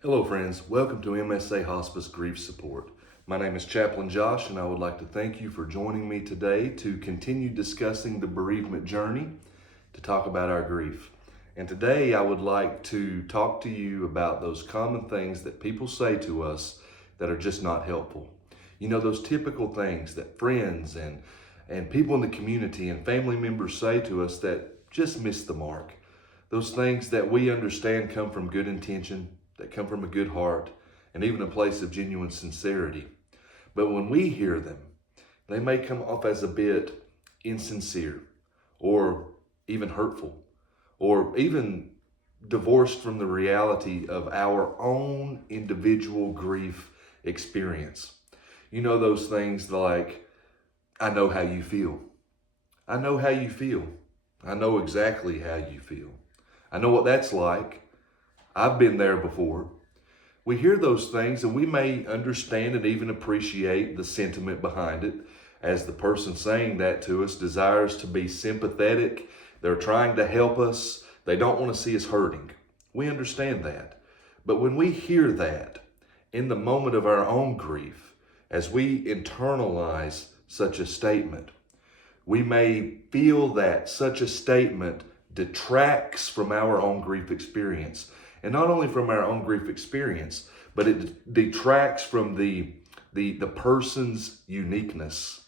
Hello friends, welcome to MSA Hospice Grief Support. My name is Chaplain Josh and I would like to thank you for joining me today to continue discussing the bereavement journey, to talk about our grief. And today I would like to talk to you about those common things that people say to us that are just not helpful. You know, those typical things that friends and people in the community and family members say to us that just miss the mark. Those things that we understand come from good intention, that come from a good heart, and even a place of genuine sincerity. But when we hear them, they may come off as a bit insincere or even hurtful or even divorced from the reality of our own individual grief experience. You know, those things like, I know how you feel. I know how you feel. I know exactly how you feel. I know what that's like. I've been there before. We hear those things and we may understand and even appreciate the sentiment behind it, as the person saying that to us desires to be sympathetic. They're trying to help us. They don't want to see us hurting. We understand that. But when we hear that in the moment of our own grief, as we internalize such a statement, we may feel that such a statement detracts from our own grief experience. And not only from our own grief experience, but it detracts from the person's uniqueness,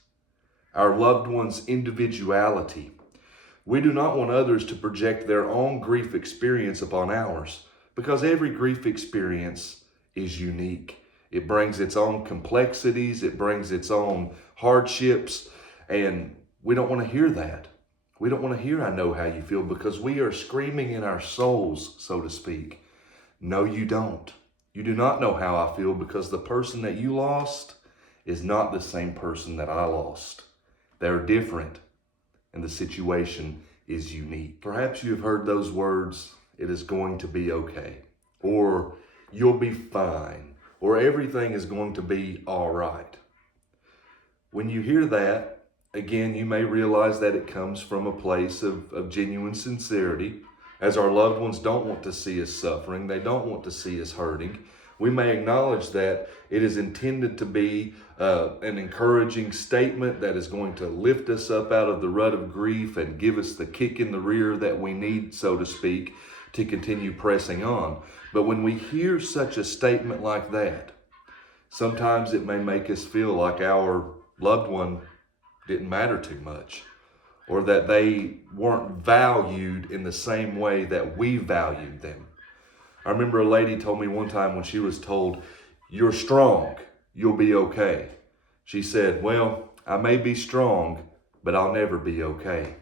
our loved one's individuality. We do not want others to project their own grief experience upon ours, because every grief experience is unique. It brings its own complexities, it brings its own hardships, and we don't want to hear that. We don't want to hear, I know how you feel, because we are screaming in our souls, so to speak. No, you don't. You do not know how I feel, because the person that you lost is not the same person that I lost. They're different, and the situation is unique. Perhaps you have heard those words, it is going to be okay, or you'll be fine, or everything is going to be all right. When you hear that, again, you may realize that it comes from a place of genuine sincerity, as our loved ones don't want to see us suffering. They don't want to see us hurting. We may acknowledge that it is intended to be an encouraging statement that is going to lift us up out of the rut of grief and give us the kick in the rear that we need, so to speak, to continue pressing on. But when we hear such a statement like that, sometimes it may make us feel like our loved one didn't matter too much, or that they weren't valued in the same way that we valued them. I remember a lady told me one time when she was told, "You're strong, you'll be okay." She said, "Well, I may be strong, but I'll never be okay,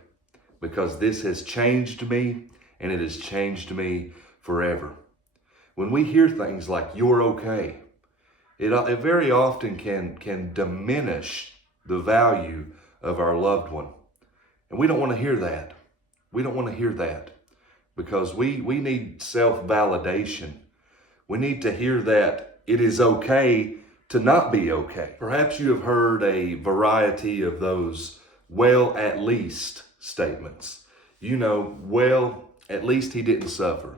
because this has changed me, and it has changed me forever." When we hear things like, "You're okay," it very often can diminish the value of our loved one. And we don't want to hear that. We don't want to hear that, because we need self-validation. We need to hear that it is okay to not be okay. Perhaps you have heard a variety of those "well, at least" statements. You know, well, at least he didn't suffer.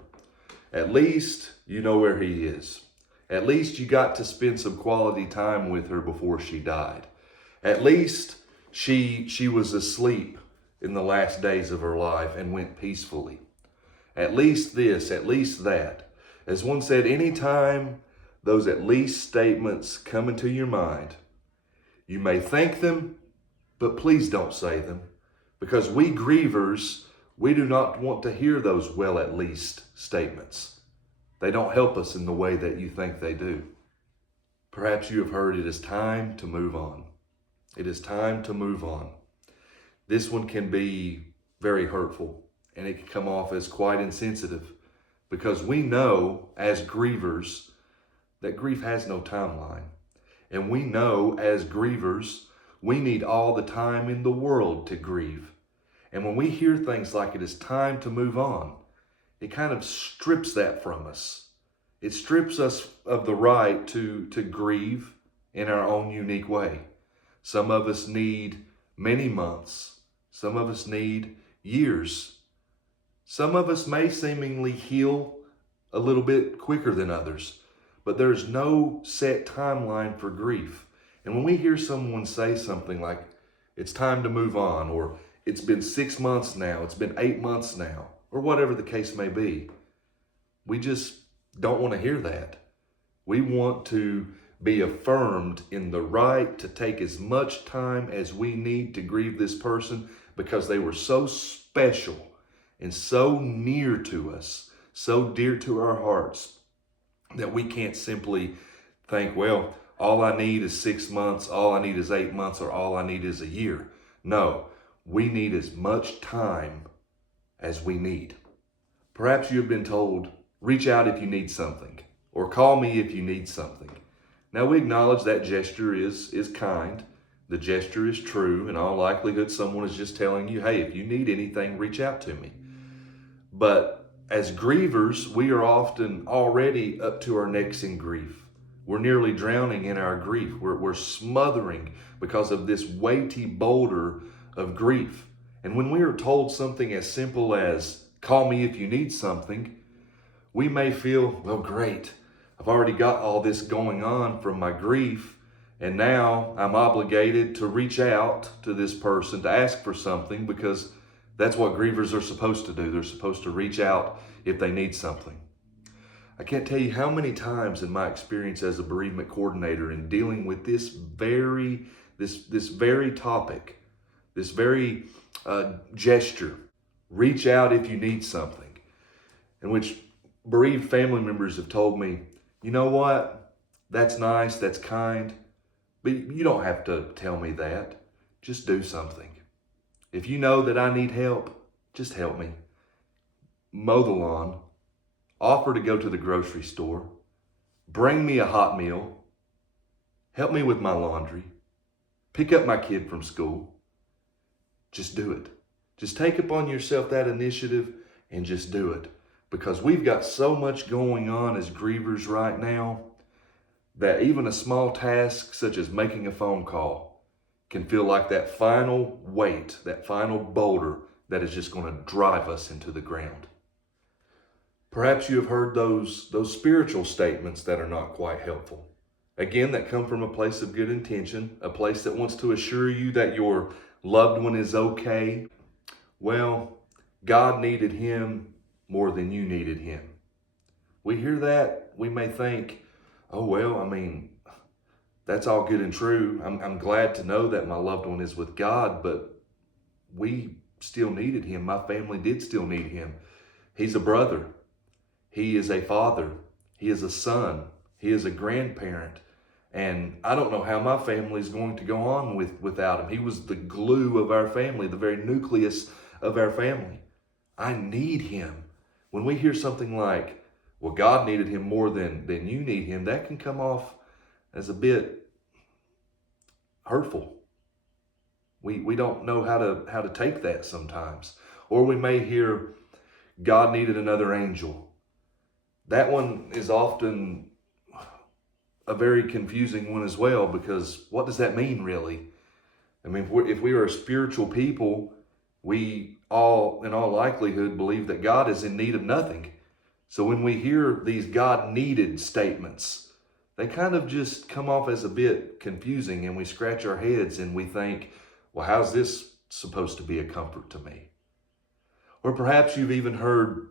At least you know where he is. At least you got to spend some quality time with her before she died. At least she was asleep in the last days of her life and went peacefully. At least this, at least that. As one said, anytime those "at least" statements come into your mind, you may think them, but please don't say them, because we grievers, we do not want to hear those "well, at least" statements. They don't help us in the way that you think they do. Perhaps you have heard, it is time to move on. It is time to move on. This one can be very hurtful, and it can come off as quite insensitive, because we know as grievers that grief has no timeline. And we know as grievers, we need all the time in the world to grieve. And when we hear things like it is time to move on, it kind of strips that from us. It strips us of the right to grieve in our own unique way. Some of us need many months. Some of us need years. Some of us may seemingly heal a little bit quicker than others, but there's no set timeline for grief. And when we hear someone say something like, it's time to move on, or it's been 6 months now, it's been 8 months now, or whatever the case may be, we just don't want to hear that. We want to be affirmed in the right to take as much time as we need to grieve this person because they were so special and so near to us, so dear to our hearts, that we can't simply think, well, all I need is 6 months, all I need is 8 months, or all I need is a year. No, we need as much time as we need. Perhaps you have been told, reach out if you need something, or call me if you need something. Now we acknowledge that gesture is kind. The gesture is true. In all likelihood, someone is just telling you, hey, if you need anything, reach out to me. But as grievers, we are often already up to our necks in grief. We're nearly drowning in our grief. We're smothering because of this weighty boulder of grief. And when we are told something as simple as, call me if you need something, we may feel, well, great. I've already got all this going on from my grief, and now I'm obligated to reach out to this person to ask for something because that's what grievers are supposed to do. They're supposed to reach out if they need something. I can't tell you how many times in my experience as a bereavement coordinator in dealing with this very topic, this very gesture, reach out if you need something, in which bereaved family members have told me, you know what, that's nice, that's kind, but you don't have to tell me that. Just do something. If you know that I need help, just help me. Mow the lawn, offer to go to the grocery store, bring me a hot meal, help me with my laundry, pick up my kid from school. Just do it. Just take upon yourself that initiative and just do it. Because we've got so much going on as grievers right now that even a small task such as making a phone call can feel like that final weight, that final boulder that is just going to drive us into the ground. Perhaps you have heard those spiritual statements that are not quite helpful. Again, that come from a place of good intention, a place that wants to assure you that your loved one is okay. Well, God needed him more than you needed him. We hear that, we may think, oh, well, I mean, that's all good and true. I'm glad to know that my loved one is with God, but we still needed him. My family did still need him. He's a brother. He is a father. He is a son. He is a grandparent. And I don't know how my family is going to go on without him. He was the glue of our family, the very nucleus of our family. I need him. When we hear something like, well, God needed him more than you need him, that can come off as a bit hurtful. We don't know how to take that sometimes. Or we may hear, God needed another angel. That one is often a very confusing one as well, because what does that mean really? I mean, if we are a spiritual people, we all, in all likelihood, believe that God is in need of nothing. So when we hear these God needed statements, they kind of just come off as a bit confusing, and we scratch our heads and we think, well, how's this supposed to be a comfort to me? Or perhaps you've even heard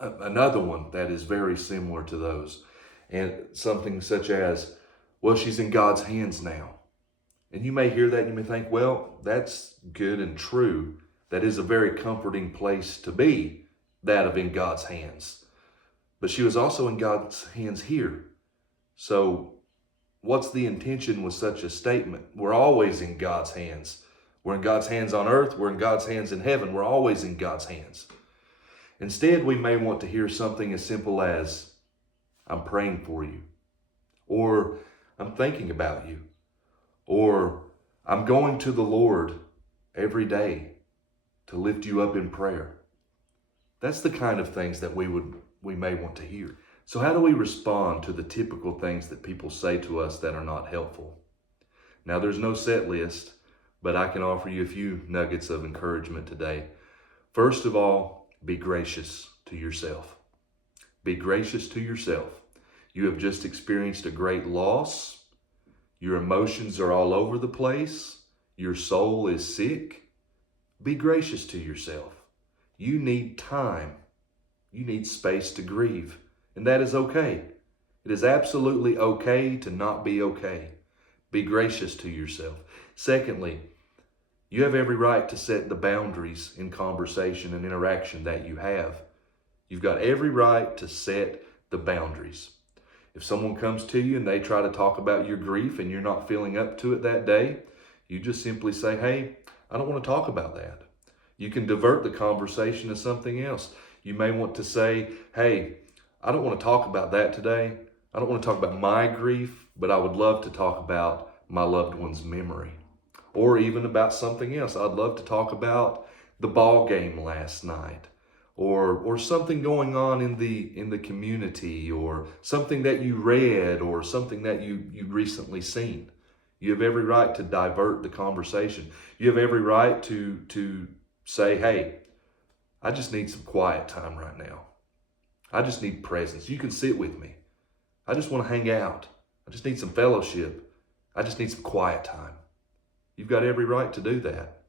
another one that is very similar to those, and something such as, well, she's in God's hands now. And you may hear that and you may think, well, that's good and true. That is a very comforting place to be, that of in God's hands. But she was also in God's hands here. So what's the intention with such a statement? We're always in God's hands. We're in God's hands on earth. We're in God's hands in heaven. We're always in God's hands. Instead, we may want to hear something as simple as, I'm praying for you, or I'm thinking about you, or I'm going to the Lord every day to lift you up in prayer. That's the kind of things that we may want to hear. So how do we respond to the typical things that people say to us that are not helpful? Now, there's no set list, but I can offer you a few nuggets of encouragement today. First of all, be gracious to yourself. Be gracious to yourself. You have just experienced a great loss. Your emotions are all over the place. Your soul is sick. Be gracious to yourself. You need time. You need space to grieve, and that is okay. It is absolutely okay to not be okay. Be gracious to yourself. Secondly, you have every right to set the boundaries in conversation and interaction that you have. You've got every right to set the boundaries. If someone comes to you and they try to talk about your grief and you're not feeling up to it that day, you just simply say, hey, I don't want to talk about that. You can divert the conversation to something else. You may want to say, hey, I don't want to talk about that today. I don't want to talk about my grief, but I would love to talk about my loved one's memory. Or even about something else. I'd love to talk about the ball game last night. Or something going on in the community, or something that you read, or something that you'd recently seen. You have every right to divert the conversation. You have every right to say, hey, I just need some quiet time right now. I just need presence. You can sit with me. I just want to hang out. I just need some fellowship. I just need some quiet time. You've got every right to do that.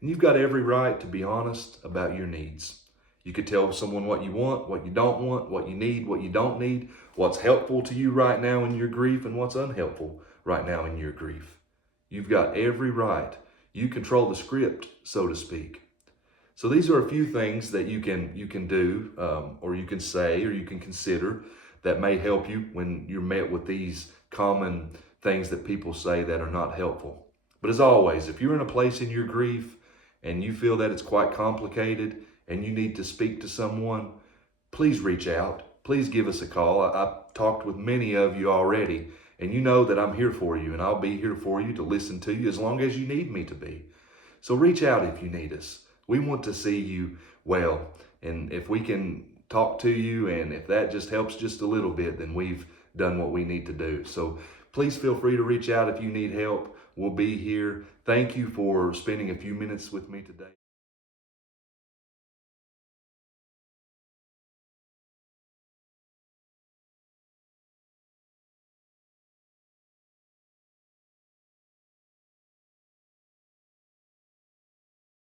And you've got every right to be honest about your needs. You could tell someone what you want, what you don't want, what you need, what you don't need, what's helpful to you right now in your grief, and what's unhelpful right now in your grief. You've got every right. You control the script, so to speak. So these are a few things that you can do, or you can say, or you can consider that may help you when you're met with these common things that people say that are not helpful. But as always, if you're in a place in your grief and you feel that it's quite complicated and you need to speak to someone, please reach out. Please give us a call. I've talked with many of you already, and you know that I'm here for you, and I'll be here for you to listen to you as long as you need me to be. So reach out if you need us. We want to see you well, and if we can talk to you, and if that just helps just a little bit, then we've done what we need to do. So please feel free to reach out if you need help. We'll be here. Thank you for spending a few minutes with me today.